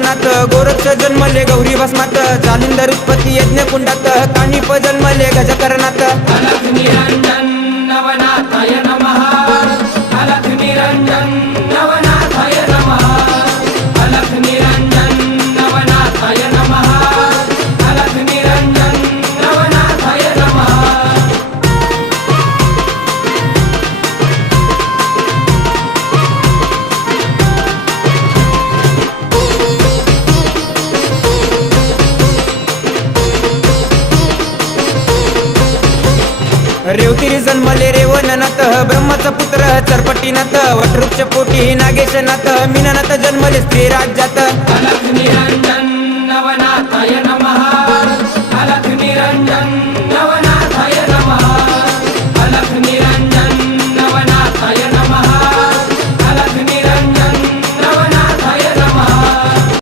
नाथ गोरक्ष जन्मले गौरी भस्मात जालिंदर उत्पत्ती यज्ञ कुंडात कानिप जन्मले गजकरणात अलख निरंजन नवनाथाय नमः अलख निरंजन नवनाथाय नमः अलख निरंजन नवनाथाय नमः अलख निरंजन नवनाथाय नमः रेवतिरी जन्मले रेवणनाथ ब्रह्माचा पुत्र चरपटीनाथ वटवृक्ष पोटी नागेशनाथ मीननाथ जन्मले स्त्री राज्यात